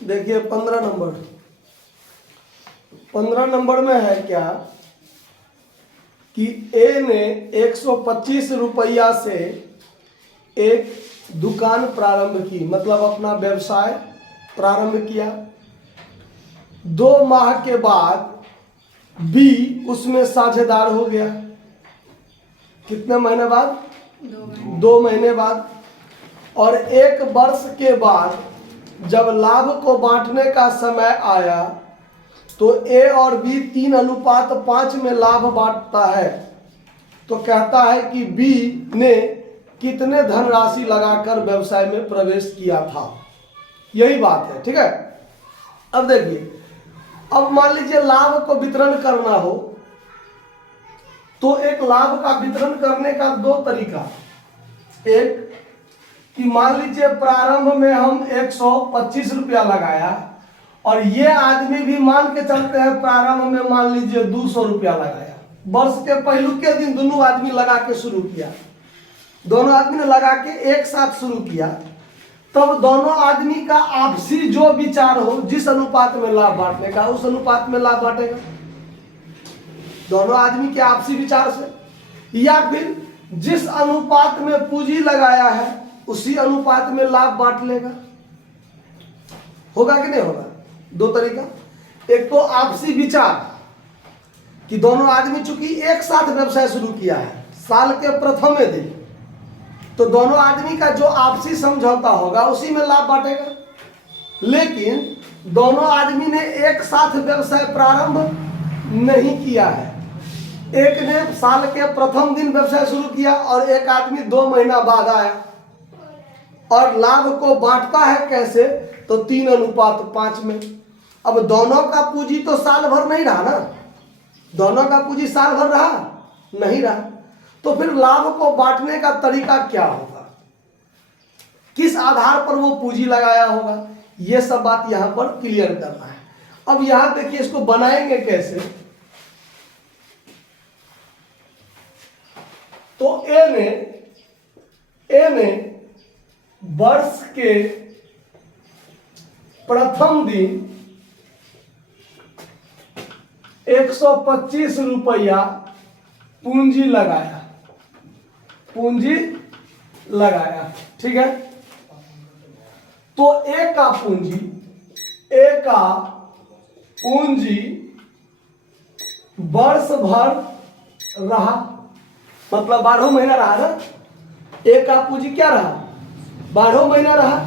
देखिए 15 नंबर में है क्या कि ए ने 125 रुपया से एक दुकान प्रारंभ की, मतलब अपना व्यवसाय प्रारंभ किया। 2 माह के बाद बी उसमें साझेदार हो गया। कितने महीने बाद? 2 महीने बाद। और 1 वर्ष के बाद जब लाभ को बांटने का समय आया तो ए और बी 3:5 में लाभ बांटता है। तो कहता है कि बी ने कितने धनराशि लगाकर व्यवसाय में प्रवेश किया था। यही बात है, ठीक है। अब देखिए, अब मान लीजिए लाभ को वितरण करना हो तो एक लाभ का वितरण करने का 2 तरीका। एक कि मान लीजिए प्रारंभ में हम 125 रुपया लगाया और ये आदमी भी मान के चलते हैं प्रारंभ में मान लीजिए 200 रुपया लगाया। वर्ष के पहलू के दिन दोनों आदमी लगा के शुरू किया, दोनों आदमी ने लगा के एक साथ शुरू किया। तब दोनों आदमी का आपसी जो विचार हो, जिस अनुपात में लाभ बांटने का उस अनुपात में लाभ बांटेगा, दोनों आदमी के आपसी विचार से। या फिर जिस अनुपात में पूंजी लगाया है उसी अनुपात में लाभ बांट लेगा। होगा कि नहीं होगा? 2 तरीका। एक तो आपसी विचार कि दोनों आदमी चूंकि एक साथ व्यवसाय शुरू किया है साल के प्रथम दिन, तो दोनों आदमी का जो आपसी समझौता होगा उसी में लाभ बांटेगा। लेकिन दोनों आदमी ने एक साथ व्यवसाय प्रारंभ नहीं किया है। एक ने साल के प्रथम दिन व्यवसाय शुरू किया और एक आदमी 2 महीना बाद आया। और लाभ को बांटता है कैसे? तो 3:5 में। अब दोनों का पूंजी तो साल भर नहीं रहा ना, दोनों का पूंजी साल भर रहा नहीं रहा। तो फिर लाभ को बांटने का तरीका क्या होगा, किस आधार पर वो पूंजी लगाया होगा, ये सब बात यहां पर क्लियर करना है। अब यहां देखिए इसको बनाएंगे कैसे। तो ए ने वर्ष के प्रथम दिन 125 रुपया पूंजी लगाया, ठीक है। तो ए का पूंजी वर्ष भर रहा, मतलब 12 महीना रहा ना। ए का पूंजी क्या रहा? 12 महीना रहा।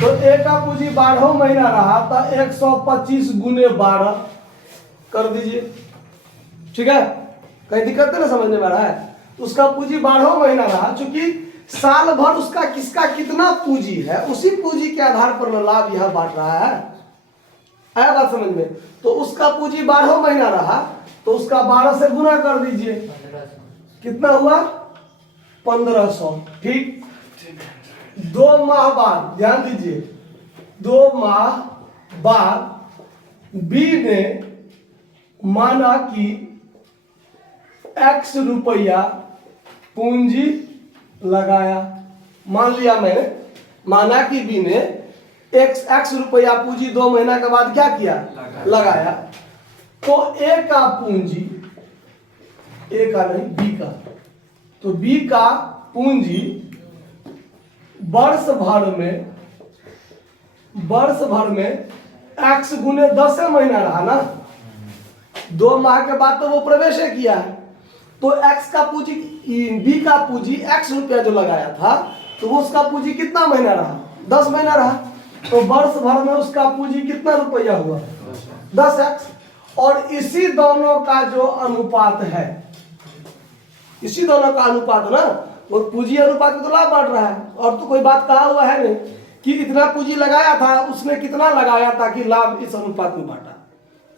तो ए का पूंजी 12 महीना रहा तो 125 गुने 12 कर दीजिए, ठीक है। कहीं दिक्कत है ना समझने में रहा है? उसका पूंजी 12 महीना रहा, चूंकि साल भर उसका किसका कितना पूंजी है उसी पूंजी के आधार पर लाभ यहां बांट रहा है। आया बात समझ में? तो उसका पूंजी 12 महीना रहा तो उसका 12 से गुना कर दीजिए, कितना हुआ? 1500, ठीक। 2 माह बाद, ध्यान दीजिए, 2 माह बाद बी ने माना कि x रुपया पूंजी लगाया। मान लिया मैंने, माना कि बी ने x रुपया पूंजी 2 महीना के बाद क्या किया? लगाया। तो ए का पूंजी, ए का नहीं बी का, तो बी का पूंजी वर्ष भर में x गुने 10 महीना रहा ना। 2 माह के बाद तो वो प्रवेश किया है, तो x का पूंजी, बी का पूंजी x रुपया जो लगाया था तो वो उसका पूंजी कितना महीना रहा? 10 महीना रहा। तो वर्ष भर में उसका पूंजी कितना रुपया हुआ? 10x। और इसी दोनों का जो अनुपात है, इसी दोनों का अनुपात ना, वो पूंजी अनुपात में तो लाभ बांट रहा है। और तो कोई बात कहा हुआ है नहीं कि इतना पूंजी लगाया था उसने कितना लगाया ताकि लाभ इस अनुपात में बांटा,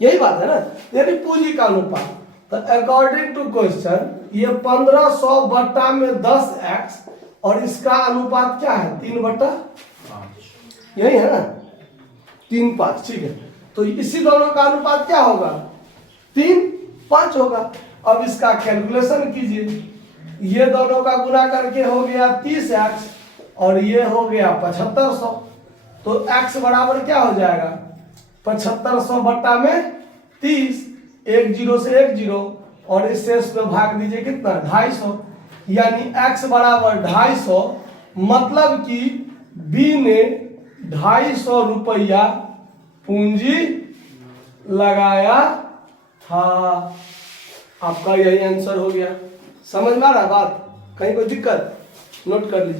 यही बात है ना, यानी पूंजी का अनुपात। तो अकॉर्डिंग टू क्वेश्चन ये 1500 बट्टा में 10x और इसका अनुपात क्या है? 3/5, यही है ना, 3:5, ठीक है। तो इसी दोनों का अनुपात क्या होगा? 3:5 होगा। अब इसका कैलकुलेशन कीजिए, ये दोनों का गुना करके हो गया 30x और ये हो गया 7500। तो x बराबर क्या हो जाएगा 7500 बट्टा में 30, एक जीरो से एक जीरो और इस शेष पे भाग दीजिए कितना 250, यानी x बराबर 250, मतलब कि B ने 250 रुपया पूंजी लगाया था। आपका यही आंसर हो गया। समझ में आ रहा बात? कहीं कोई दिक्कत? नोट कर लीजिए।